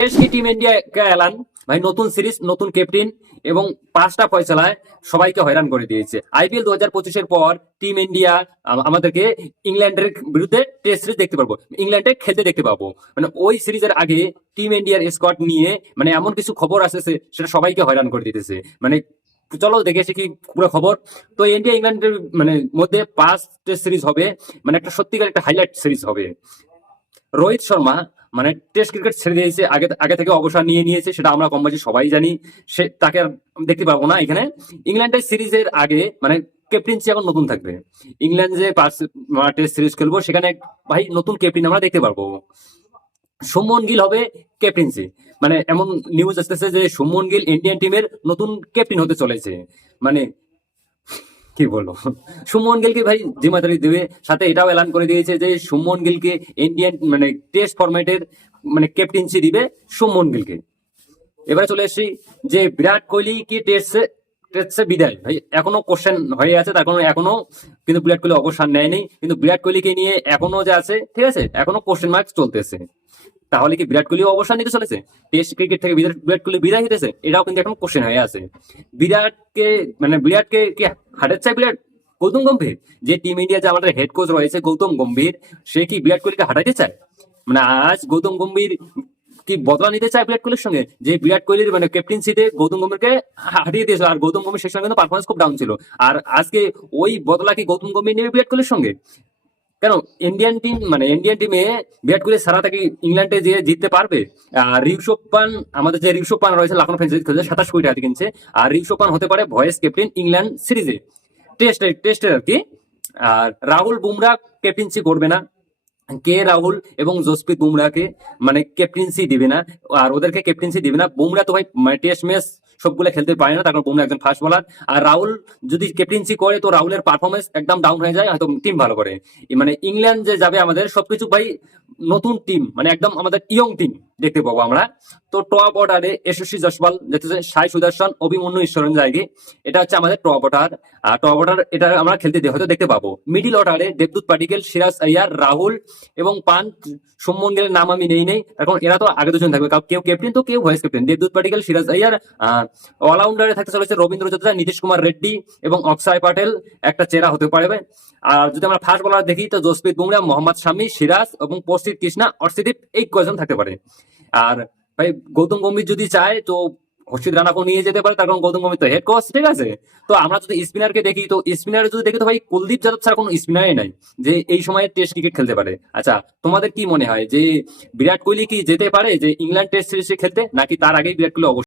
বেশ কি team India এলান ভাই, নতুন সিরিজ, নতুন ক্যাপ্টেন এবং 5টা ফয়সালায় সবাইকে হয়রান করে দিয়েছে। আইপিএল 2025-এর পর টিম ইন্ডিয়া আমাদেরকে ইংল্যান্ডের বিরুদ্ধে টেস্ট সিরিজ দেখতে পারবো, ইংল্যান্ডে খেলতে দেখতে পাবো। মানে ওই সিরিজের আগে টিম ইন্ডিয়ার স্কোয়াড নিয়ে মানে এমন কিছু খবর আসতেছে সেটা সবাইকে হয়রান করে দিতেছে। মানে চলো দেখে এসে কি পুরো খবর। তো ইন্ডিয়া ইংল্যান্ডের মানে মধ্যে 5 টেস্ট সিরিজ হবে, মানে একটা সত্যিকার একটা হাইলাইট সিরিজ হবে। রোহিত শর্মা মানে টেস্ট ক্রিকেট ছেড়ে দিয়েছে, আগে আগে থেকে অবসর নিয়ে নিয়েছে, সেটা আমরা কম বেশি সবাই জানি। সে তাকে আর দেখতে পাবো না এখানে। ইংল্যান্ডের সিরিজের আগে মানে ক্যাপ্টেন্সি এখন নতুন থাকবে। ইংল্যান্ড যে টেস্ট সিরিজ খেলবো সেখানে ভাই নতুন ক্যাপ্টেন আমরা দেখতে পারবো। শুভমন গিল হবে ক্যাপ্টেন্সি, মানে এমন নিউজ আসতেছে যে শুভমন গিল ইন্ডিয়ান টিমের নতুন ক্যাপ্টেন হতে চলেছে। মানে কি বলবো, শুভমন গিলকে ভাই জিম্মাদারি দেবে। সাথে এটাও এলান করে দিয়েছে যে শুভমন গিলকে ইন্ডিয়ান মানে টেস্ট ফরম্যাটের মানে ক্যাপ্টেন্সি দিবে শুভমন গিলকে। এবারে চলে এসেছি যে বিরাট কোহলি কি টেস্টে বিদায় ভাই, এখনো কোশ্চেন হয়ে আছে, তার কারণ এখনো কিন্তু বিরাট কোহলি অবসর নেয়নি, কিন্তু বিরাট কোহলিকে নিয়ে এখনো যে আছে ঠিক আছে, এখনো কোশ্চেন মার্ক চলতেছে। তাহলে কি বিরাট কোহলি অবসর নিতে চলেছে, টেস্ট ক্রিকেট থেকে বিরাট কোহলি বিদায় হইতেছে, এটাও কিন্তু এখন কোশ্চেন হয়ে আছে। বিরাটকে কি হারাতে চায় বিরাট গৌতম গম্ভীর? যে টিম ইন্ডিয়া যে আমাদের হেড কোচ রয়েছে গৌতম গম্ভীর, সে কি বিরাট কোহলিকে হারাতে চায়? মানে আজ গৌতম গম্ভীর কি বদলা নিতে চায় বিরাট কোহলির সঙ্গে, যে বিরাট কোহলির মানে ক্যাপ্টেন্সিতে গৌতম গম্ভীরকে হারিয়ে দিয়েছিল, আর গৌতম গম্ভীর সেই সঙ্গে কিন্তু পারফরমেন্স খুব ডাউন ছিল। আর আজকে ওই বদলা কি গৌতম গম্ভীর নেবে বিরাট কোহলির সঙ্গে? কেন ইন্ডিয়ান টিমে বিরাট কোহলি সারা থেকে ইংল্যান্ডে যে জিততে পারবে? আর ঋষভ পান, আমাদের যে ঋষভ পান রয়েছে লাখনৌ ফ্র্যাঞ্চাইজি খেলছে, 27 কোটি টাকা কিনছে। আর ঋষভ পান হতে পারে ভয়েস ক্যাপ্টেন ইংল্যান্ড সিরিজে, টেস্টের আর কি। আর রাহুল বুমরা ক্যাপ্টেন্সি করবে না, কে রাহুল এবং জসপ্রীত বুমরাকে মানে ক্যাপ্টেন্সি দিবে না। আর ওদেরকে ক্যাপ্টেন্সি দিবে না। বুমরা তো ভাই মানে টেস্ট ম্যাচ সবগুলো খেলতে পারে না, তার কারণ বুমরা একজন ফাস্ট বোলার। আর রাহুল যদি ক্যাপ্টেন্সি করে তো রাহুলের পারফরমেন্স একদম ডাউন হয়ে যায়, হয়তো টিম ভালো করে। মানে ইংল্যান্ড যে যাবে আমাদের সবকিছু ভাই নতুন টিম, মানে একদম আমাদের ইয়ং টিম দেখতে পাবো আমরা। তো টপ অর্ডারে যশস্বী জয়সওয়াল, যেতে সাই সুদর্শন, অভিমন্যু ঈশ্বরন জায়গী, এটা হচ্ছে আমাদের টপ অর্ডার। আর টপ অর্ডার এটা আমরা খেলতে হয়তো দেখতে পাবো। মিডিল অর্ডারে দেবদূত পাটিকেল, সিরাজ আইয়ার, রাহুল এবং পান্ট, শুভমন গিলের নাম আমি নেই, এখন এরা তো আগে দুজন থাকবে, কেউ ক্যাপ্টেন তো কেউ ভাইস ক্যাপ্টেন। দেবদূত পাটিকেল, সিরাজ আইয়ার। অলরাউন্ডারে থাকতে চলেছে রবীন্দ্র জাদেজা, নীতিশ কুমার রেড্ডি এবং অক্ষয় প্যাটেল, একটা চেহারা হতে পারবে। আর যদি আমরা ফাস্ট বোলার দেখি তো জসপ্রীত বুমরা, মোহাম্মদ শামি, সিরাজ এবং প্রসিদ্ধ কৃষ্ণা, অর্শদীপ, এই কয়জন থাকতে পারে। আর ভাই গৌতম গম্ভীর যদি চায় তো হর্ষিত রানাকেও নিয়ে যেতে পারে, তার কারণ গৌতম গম্ভীর তো হেড কোচ ঠিক আছে। তো আমরা যদি স্পিনারকে দেখি তো স্পিনার যদি দেখি তো ভাই কুলদীপ যাদব ছাড়া কোনো স্পিনারই নাই যে এই সময়ে টেস্ট ক্রিকেট খেলতে পারে। আচ্ছা, তোমাদের কি মনে হয় যে বিরাট কোহলি কি যেতে পারে যে ইংল্যান্ড টেস্ট সিরিজে খেলতে, নাকি তার আগেই বিরাট কোহলি